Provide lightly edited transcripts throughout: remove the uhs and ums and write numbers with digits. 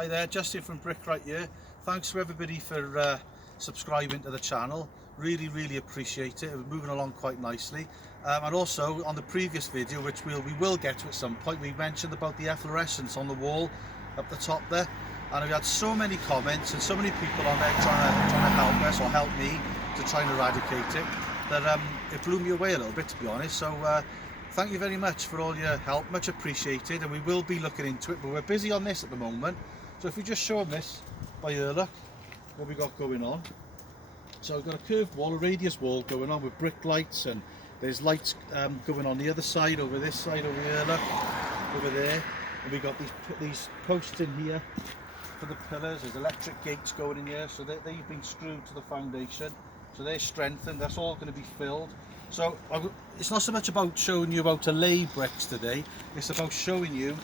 Hi there, Justin from Brickright here. Thanks for everybody for subscribing to the channel. Really appreciate it. We're moving along quite nicely. And also on the previous video, which we will get to at some point, we mentioned about the efflorescence on the wall up the top there. And we had so many comments and so many people on there trying to help us or help me to try and eradicate it, that it blew me away a little bit, to be honest. So thank you very much for all your help, much appreciated, and we will be looking into it, but we're busy on this at the moment. So if we just show them this by here, look what we got going on. So we've got a curved wall, a radius wall going on with brick lights, and there's lights going on the other side, over this side over here, look, over there. And we got these posts in here for the pillars. There's electric gates going in here, so they've been screwed to the foundation, so they're strengthened. That's all going to be filled. So it's not so much about showing you how to lay bricks today, it's about showing you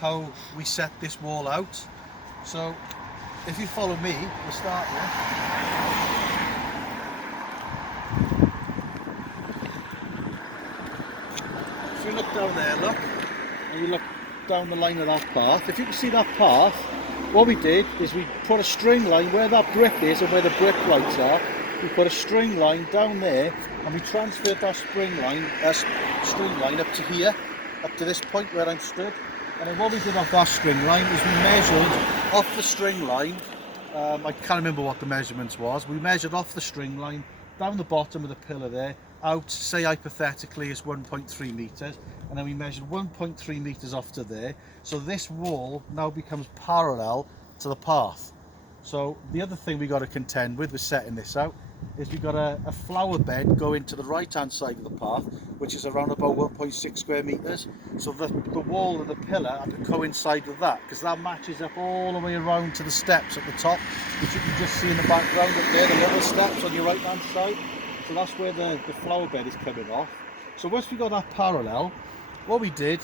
how we set this wall out. So if you follow me, we'll start here. If you look down there, look, and you look down the line of that path, if you can see that path, what we did is we put a string line where that brick is and where the brick lights are. We put a string line down there, and we transferred that string line up to here, up to this point where I'm stood. And then what we did off that string line is we measured off the string line. I can't remember what the measurements was. We measured off the string line down the bottom of the pillar there, out, say hypothetically it's 1.3 meters, and then we measured 1.3 meters off to there. So this wall now becomes parallel to the path. So the other thing we got to contend with setting this out is we got a flower bed going to the right hand side of the path, which is around about 1.6 square meters. So the wall of the pillar had to coincide with that, because that matches up all the way around to the steps at the top, which you can just see in the background up there, the little steps on your right hand side. So that's where the flower bed is coming off. So once we got that parallel, what we did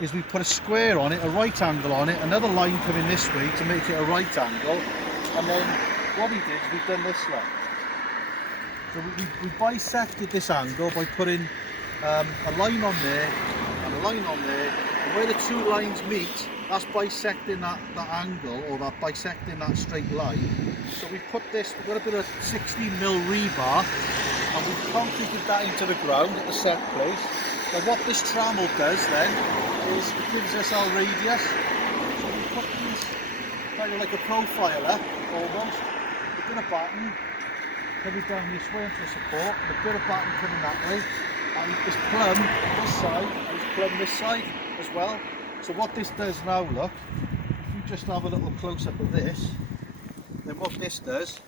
is we put a square on it, a right angle on it, another line coming this way to make it a right angle, and then what we did is we've done this line. So we bisected this angle by putting a line on there and a line on there, and where the two lines meet, that's bisecting that angle, or that bisecting that straight line. So we've got a bit of 16mm rebar, and we've concreted that into the ground at the set place. And what this trammel does then is it gives us our radius. So we put these kind of like a profiler almost, a bit of batten coming down this way into the support, and a bit of batten coming that way, and it's plumb this side, and it's plumb this side as well. So what this does now, look, if you just have a little close up of this, then what this does,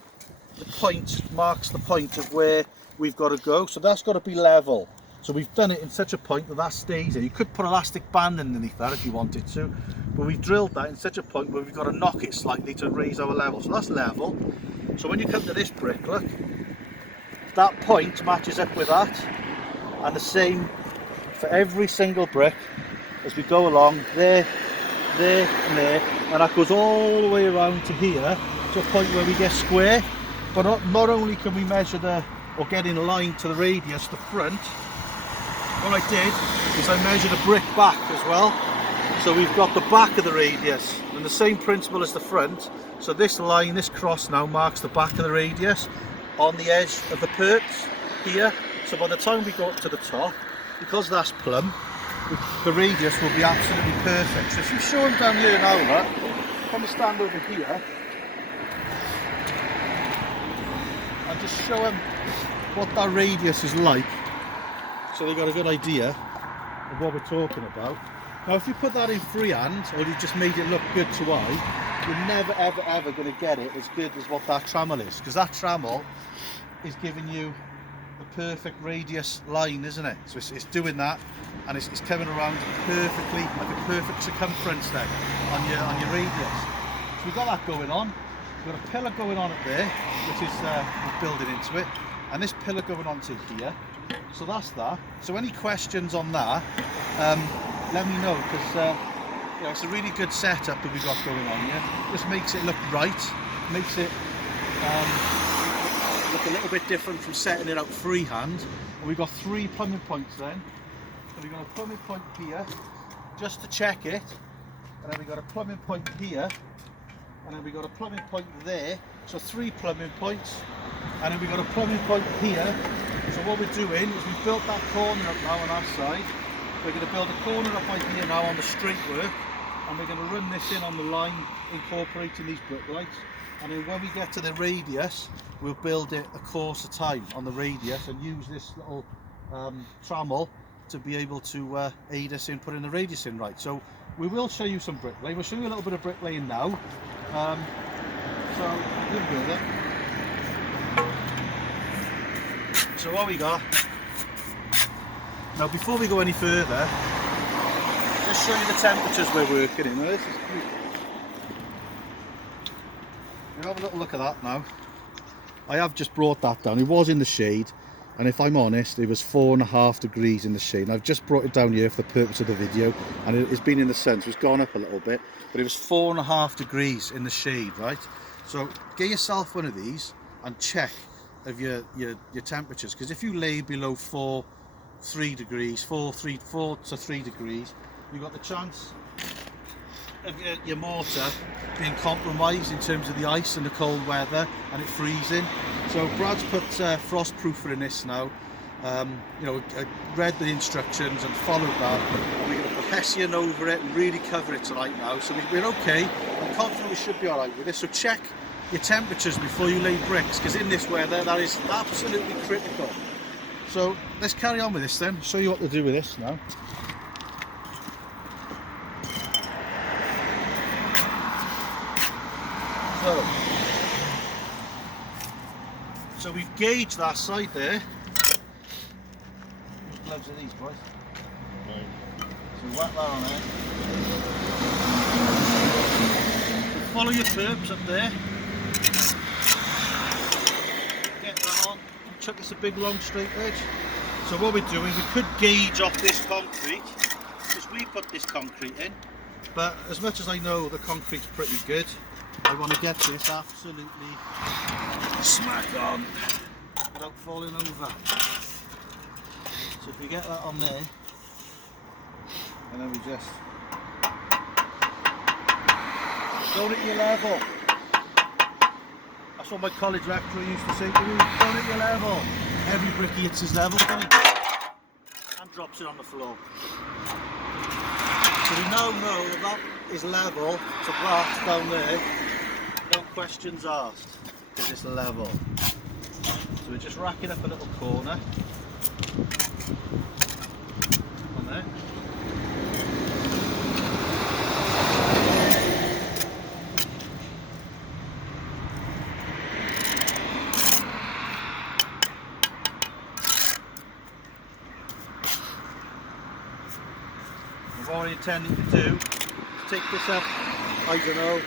the point marks the point of where we've got to go. So that's got to be level. So we've done it in such a point that stays there. You could put elastic band underneath that if you wanted to, but we've drilled that in such a point where we've got to knock it slightly to raise our level. So that's level. So when you come to this brick, look, that point matches up with that, and the same for every single brick as we go along, there, and there, and that goes all the way around to here, to a point where we get square. But not only can we measure or get in line to the radius, the front, what I did is I measured a brick back as well. So we've got the back of the radius, and the same principle as the front. So this line, this cross now marks the back of the radius on the edge of the perts here. So by the time we go up to the top, because that's plumb, the radius will be absolutely perfect. So if you show them down here now, look, come and stand over here, and just show them what that radius is like, so they've got a good idea of what we're talking about. Now if you put that in freehand, or you just made it look good to eye, you're never ever going to get it as good as what that trammel is, because that trammel is giving you the perfect radius line, isn't it? So it's doing that, and it's coming around perfectly, like a perfect circumference then on your radius. So we've got that going on. We've got a pillar going on up there, which is we're building into it, and this pillar going on to here. So that's that. So any questions on that, let me know, because you know, it's a really good setup that we got going on here. Just makes it look right, makes it look a little bit different from setting it out freehand. And we've got 3 plumbing points then. So we've got a plumbing point here just to check it, and then we've got a plumbing point here and then we got a plumbing point there, so 3 plumbing points, and then we got a plumbing point here. So what we're doing is we've built that corner up now on our side. We're going to build a corner up right here now on the straight work, and we're going to run this in on the line, incorporating these Brickrights. And then when we get to the radius, we'll build it a course at a time on the radius and use this little trammel to be able to aid us in putting the radius in right. So we will show you some bricklaying. We'll show you a little bit of bricklaying now. So we'll build it. So what we got now, before we go any further, just show you the temperatures we're working in. Now, this is you have a little look at that now. I have just brought that down. It was in the shade, and if I'm honest, it was 4.5 degrees in the shade. And I've just brought it down here for the purpose of the video, and it's been in the sun, so it's gone up a little bit, but it was 4.5 degrees in the shade, right? So get yourself one of these and check of your temperatures, because if you lay below 4 to 3 degrees, you've got the chance of your mortar being compromised in terms of the ice and the cold weather and it freezing. So Brad's put frostproofer in this now. You know, I read the instructions and followed that. And we're going to put Hessian over it and really cover it tonight now. So we're okay. I'm confident we should be alright with this. So check your temperatures before you lay bricks, because in this weather that is absolutely critical. So let's carry on with this then. Show you what to do with this now. So we've gauged that side there. What gloves are these, boys? So whack that on there. So follow your curbs up there. Get that on. Chuck us a big long straight edge. So what we're doing, we could gauge off this concrete, because we put this concrete in, but as much as I know the concrete's pretty good, I want to get this absolutely smack on without falling over. So if we get that on there, and then we just don't hit your level. That's what my college lecturer used to say to me, don't hit your level. Every bricky hits his level, doesn't he? And drops it on the floor. So we now know that that is level to that down there. No questions asked, because it's level. So we're just racking up a little corner on there. And what we're intending to do is take this up, I don't know,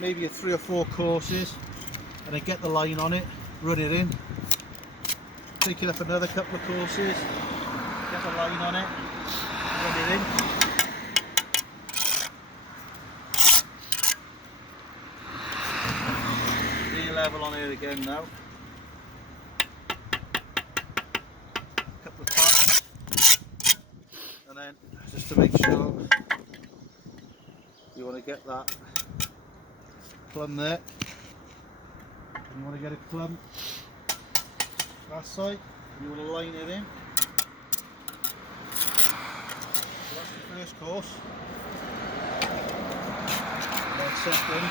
maybe a 3 or 4 courses, and then get the line on it, run it in, take it up another couple of courses, get the line on it, run it in. Get your level on here again now. A couple of taps, and then just to make sure you want to get that plumb there. You want to get it plumb that side, and you want to line it in. So that's the first course. And then second,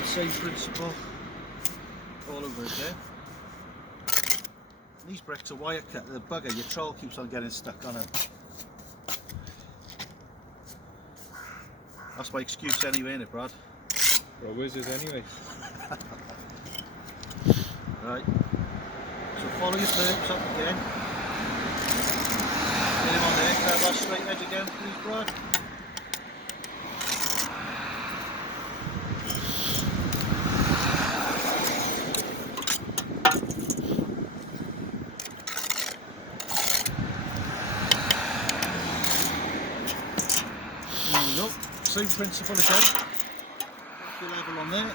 the same principle all over again. These bricks are wire cut, the bugger, your troll keeps on getting stuck on them. That's my excuse anyway, innit, Brad? Well, where's it anyway? Right. So follow your curbs up again. Get him on there, grab that straight edge again, please, Brad. There we go. Same principle again. Put your level on there.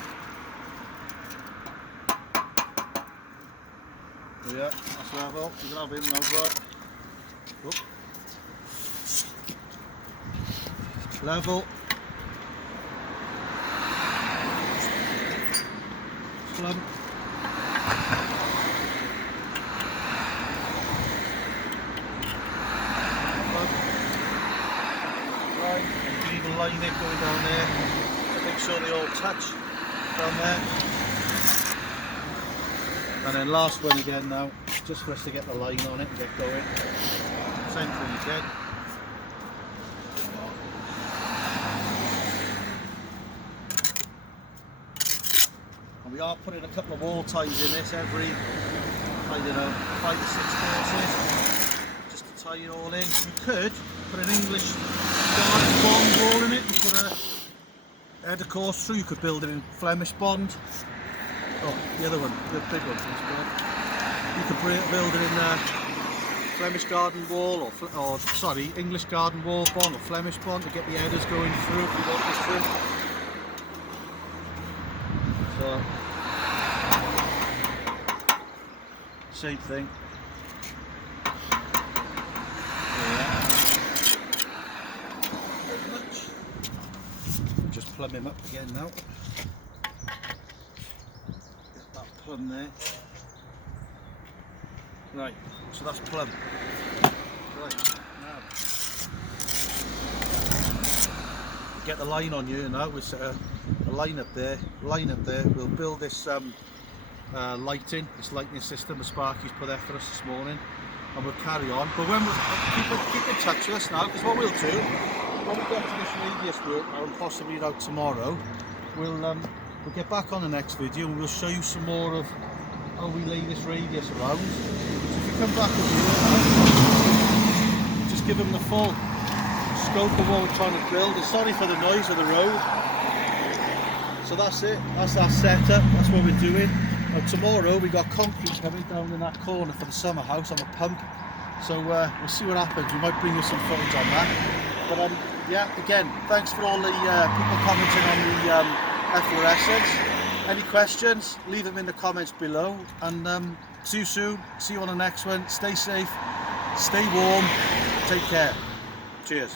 So yeah, that's level. You can have him now, Brad. Whoop. Level. plumb. Right, leave a line it going down there to make sure they all touch down there. And then last one again now, just for us to get the line on it and get going. Same thing again. And we are putting a couple of wall ties in this every, I don't know, 5 or 6 courses, just to tie it all in. You could put an English garden bond wall in it and put a header course through. You could build it in Flemish bond. Oh, the other one, the big one. You could build it in Flemish garden wall, or sorry, English garden wall bond or Flemish bond to get the headers going through if you want this through. So, same thing. Just plumb him up again now. Get that plumb there. Right, so that's plumb. Right, now get the line on you now. We'll set a line up there, We'll build this lighting system the Sparky's put there for us this morning, and we'll carry on. But when we'll keep in touch with us now, because what we'll do when we get to this radius work now and possibly out tomorrow, we'll get back on the next video and we'll show you some more of how we lay this radius around. So if you come back with me, just give them the full scope of what we're trying to build. And sorry for the noise of the road. So that's it, that's our setup, that's what we're doing. Now tomorrow we got concrete coming down in that corner for the summer house on a pump. So we'll see what happens. We might bring you some footage on that. But yeah, again, thanks for all the people commenting on the efflorescence. Any questions, leave them in the comments below, and see you soon, see you on the next one. Stay safe, stay warm, take care, cheers.